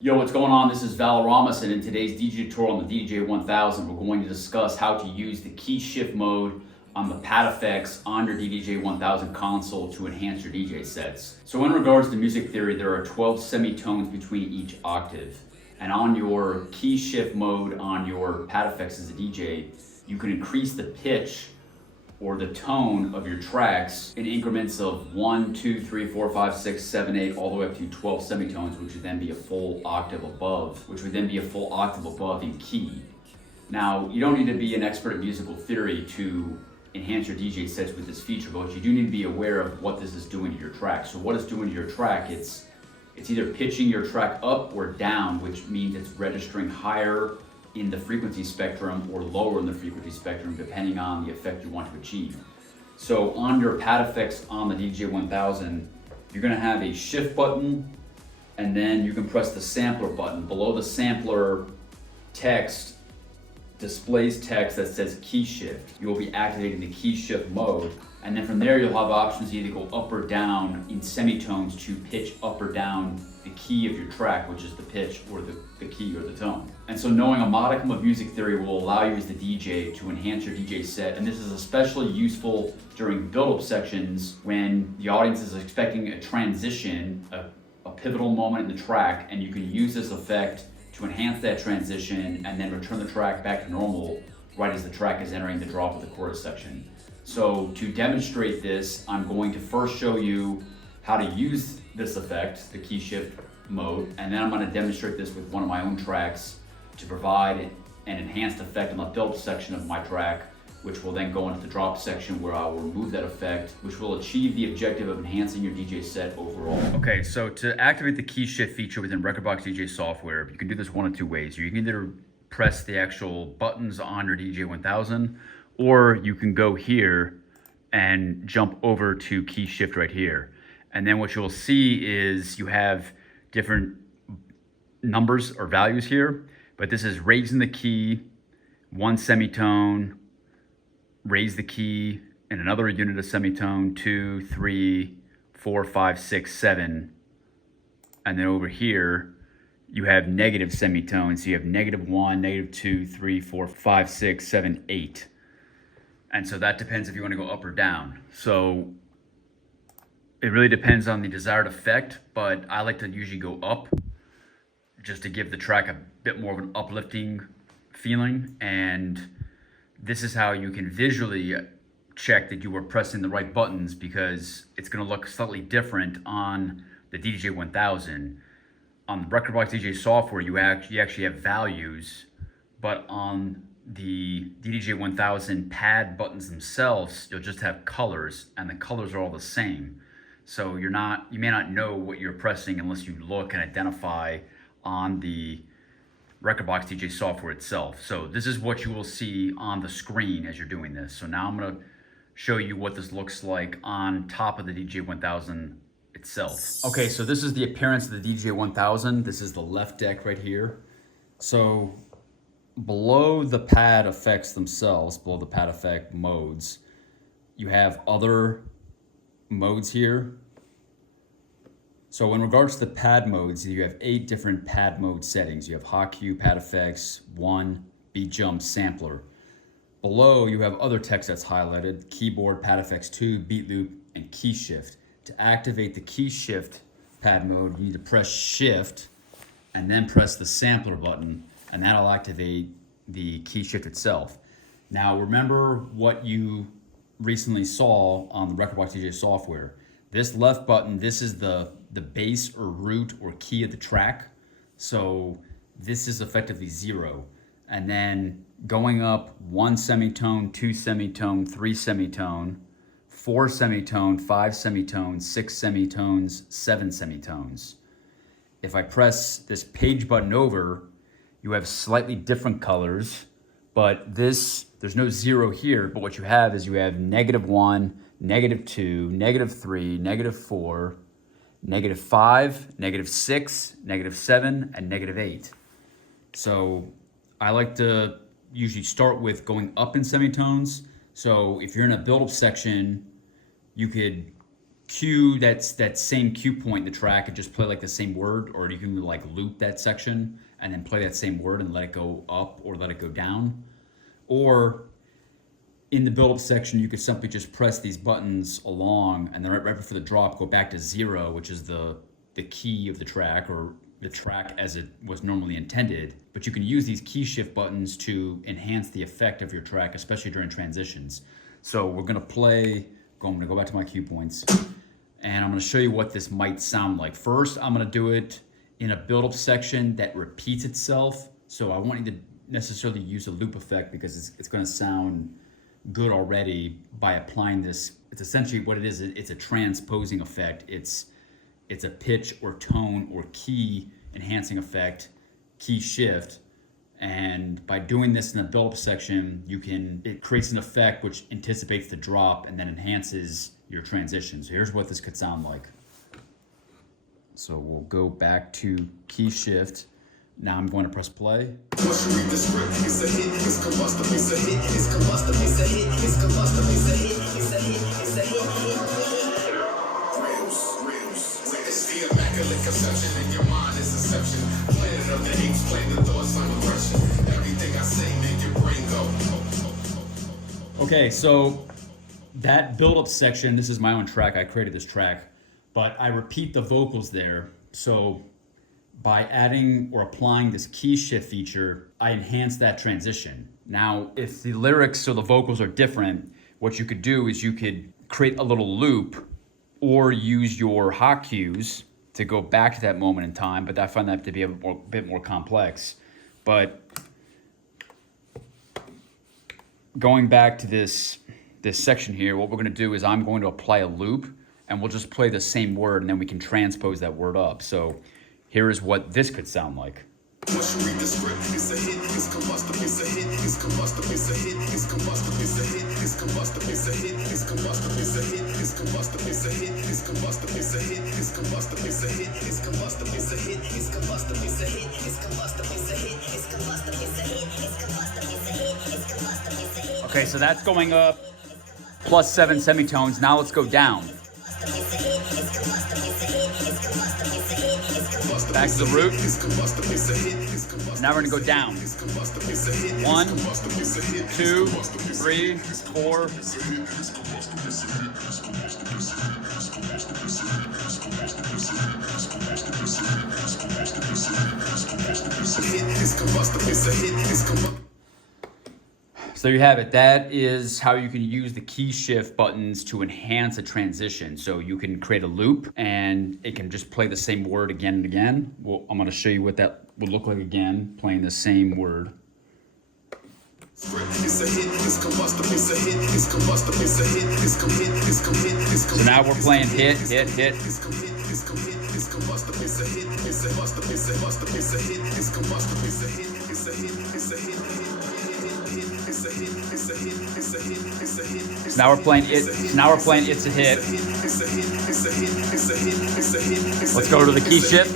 Yo, what's going on? This is Valoramous, and in today's DJ tutorial on the DDJ-1000, we're going to discuss how to use the key shift mode on the pad effects on your DDJ-1000 console to enhance your DJ sets. So in regards to music theory, there are 12 semitones between each octave. And on your key shift mode on your pad effects as a DJ, you can increase the pitch or the tone of your tracks in increments of 1, 2, 3, 4, 5, 6, 7, 8, all the way up to 12 semitones, which would then be a full octave above, in key. Now, you don't need to be an expert at musical theory to enhance your DJ sets with this feature, but you do need to be aware of what this is doing to your track. So what it's doing to your track, it's either pitching your track up or down, which means it's registering higher in the frequency spectrum or lower in the frequency spectrum, depending on the effect you want to achieve. So on your pad effects on the DDJ-1000, you're gonna have a shift button, and then you can press the sampler button. Below the sampler text displays text that says key shift. You will be activating the key shift mode, and then from there you'll have options to either go up or down in semitones to pitch up or down the key of your track, which is the pitch or the key or the tone. And so knowing a modicum of music theory will allow you as the DJ to enhance your DJ set, and this is especially useful during build-up sections when the audience is expecting a transition, a pivotal moment in the track, and you can use this effect to enhance that transition and then return the track back to normal right as the track is entering the drop of the chorus section. So to demonstrate this, I'm going to first show you how to use this effect, the key shift mode, and then I'm going to demonstrate this with one of my own tracks to provide an enhanced effect on the build section of my track, which will then go into the drop section where I will remove that effect, which will achieve the objective of enhancing your DJ set overall. Okay, so to activate the key shift feature within Rekordbox DJ software, you can do this one of two ways. You can either press the actual buttons on your DDJ-1000, or you can go here and jump over to key shift right here. And then what you'll see is you have different numbers or values here, but this is raising the key, 1 semitone, raise the key, and another unit of semitone, 2, 3, 4, 5, 6, 7. And then over here, you have negative semitones. So you have -1, -2, 3, 4, 5, 6, 7, 8. And so that depends if you want to go up or down. So it really depends on the desired effect, but I like to usually go up just to give the track a bit more of an uplifting feeling. And this is how you can visually check that you were pressing the right buttons, because it's going to look slightly different on the DDJ-1000. On the Rekordbox DJ software, you actually have values, but on the DDJ-1000 pad buttons themselves, you'll just have colors, and the colors are all the same. So you may not know what you're pressing unless you look and identify on the Rekordbox DJ software itself. So this is what you will see on the screen as you're doing this. So now I'm going to show you what this looks like on top of the DDJ-1000 itself. Okay, so this is the appearance of the DDJ-1000. This is the left deck right here. So below the pad effects themselves, below the pad effect modes, you have other modes here. So in regards to the pad modes, you have 8 different pad mode settings. You have hot cue, pad effects, 1, beat jump, sampler. Below, you have other text that's highlighted: keyboard, pad effects 2, beat loop, and key shift. To activate the key shift pad mode, you need to press shift and then press the sampler button, and that'll activate the key shift itself. Now remember what you recently saw on the Rekordbox DJ software. This left button, this is the base or root or key of the track. So this is effectively 0. And then going up 1 semitone, 2 semitone, 3 semitone, 4 semitone, 5 semitones, 6 semitones, 7 semitones. If I press this page button over, you have slightly different colors, but there's no 0 here, but what you have is you have -1, -2, -3, -4, -5, -6, -7, and -8. So I like to usually start with going up in semitones. So if you're in a build-up section, you could cue that same cue point in the track and just play like the same word, or you can like loop that section and then play that same word and let it go up or let it go down. Or in the build-up section, you could simply just press these buttons along, and then right before the drop, go back to 0, which is the key of the track, or the track as it was normally intended. But you can use these key shift buttons to enhance the effect of your track, especially during transitions. So we're gonna play, I'm gonna go back to my cue points, and I'm gonna show you what this might sound like. First, I'm gonna do it in a build-up section that repeats itself. So I want you to necessarily use a loop effect, because it's gonna sound good already by applying this. It's essentially what it is. It's a transposing effect. It's a pitch or tone or key enhancing effect, key shift. And by doing this in the build-up section, it creates an effect which anticipates the drop and then enhances your transition. So here's what this could sound like. So we'll go back to key shift. Now I'm going to press play. Okay, so that build-up section, this is my own track. I created this track, but I repeat the vocals there. So by adding or applying this key shift feature, I enhance that transition. Now, if the lyrics or the vocals are different, what you could do is you could create a little loop or use your hot cues to go back to that moment in time, but I find that to be a bit more complex. But going back to this section here, what we're gonna do is I'm going to apply a loop, and we'll just play the same word, and then we can transpose that word up. So here is what this could sound like. Once you read the script, it's a hit, it's combustible, it's a hit, it's combustible, it's a hit, it's combustible, it's a hit, it's combustible, it's a hit, it's combustible, it's a hit, it's combustible, it's a hit, it's combustible, it's a hit, it's combustible, it's a hit, it's combustible, it's a hit, it's combustible, it's a hit, it's combustible, it's a hit, it's combustible, it's a hit, it's combustible, it's a hit, it's combustible, it's a hit. Okay, so that's going up +7 semitones. Now let's go down. Back to the root. Now we're gonna go down. 1, 2, 3, 4. So there you have it. That is how you can use the key shift buttons to enhance a transition. So you can create a loop, and it can just play the same word again and again. Well, I'm going to show you what that would look like again, playing the same word. So now we're playing hit, hit, hit. Now we're playing it. Now we're playing It's a Hit. Let's go to the key shift.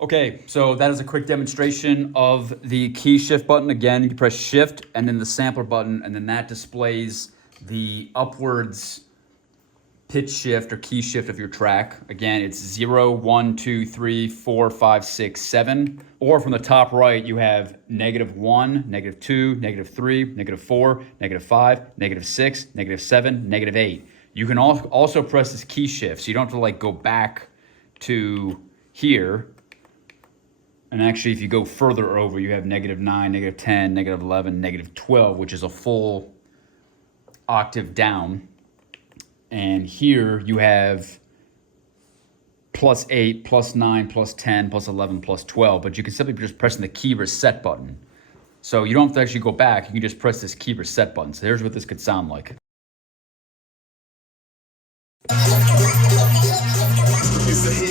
Okay, so that is a quick demonstration of the key shift button. Again, you press shift and then the sampler button, and then that displays the upwards pitch shift or key shift of your track. Again, it's 0, 1, 2, 3, 4, 5, 6, 7. Or from the top right, you have -1, -2, -3, -4, -5, -6, -7, -8. You can also press this key shift, so you don't have to like go back to here. And actually, if you go further over, you have -9, -10, -11, -12, which is a full octave down. And here you have +8, +9, +10, +11, +12. But you can simply just pressing the key reset button. So you don't have to actually go back. You can just press this key reset button. So here's what this could sound like.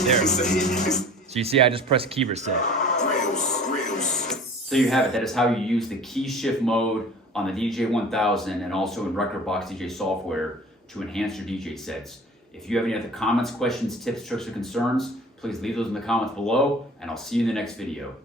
There. So you see, I just pressed key reset. So you have it. That is how you use the key shift mode on the DDJ-1000 and also in Rekordbox DJ software to enhance your DJ sets. If you have any other comments, questions, tips, tricks, or concerns, please leave those in the comments below, and I'll see you in the next video.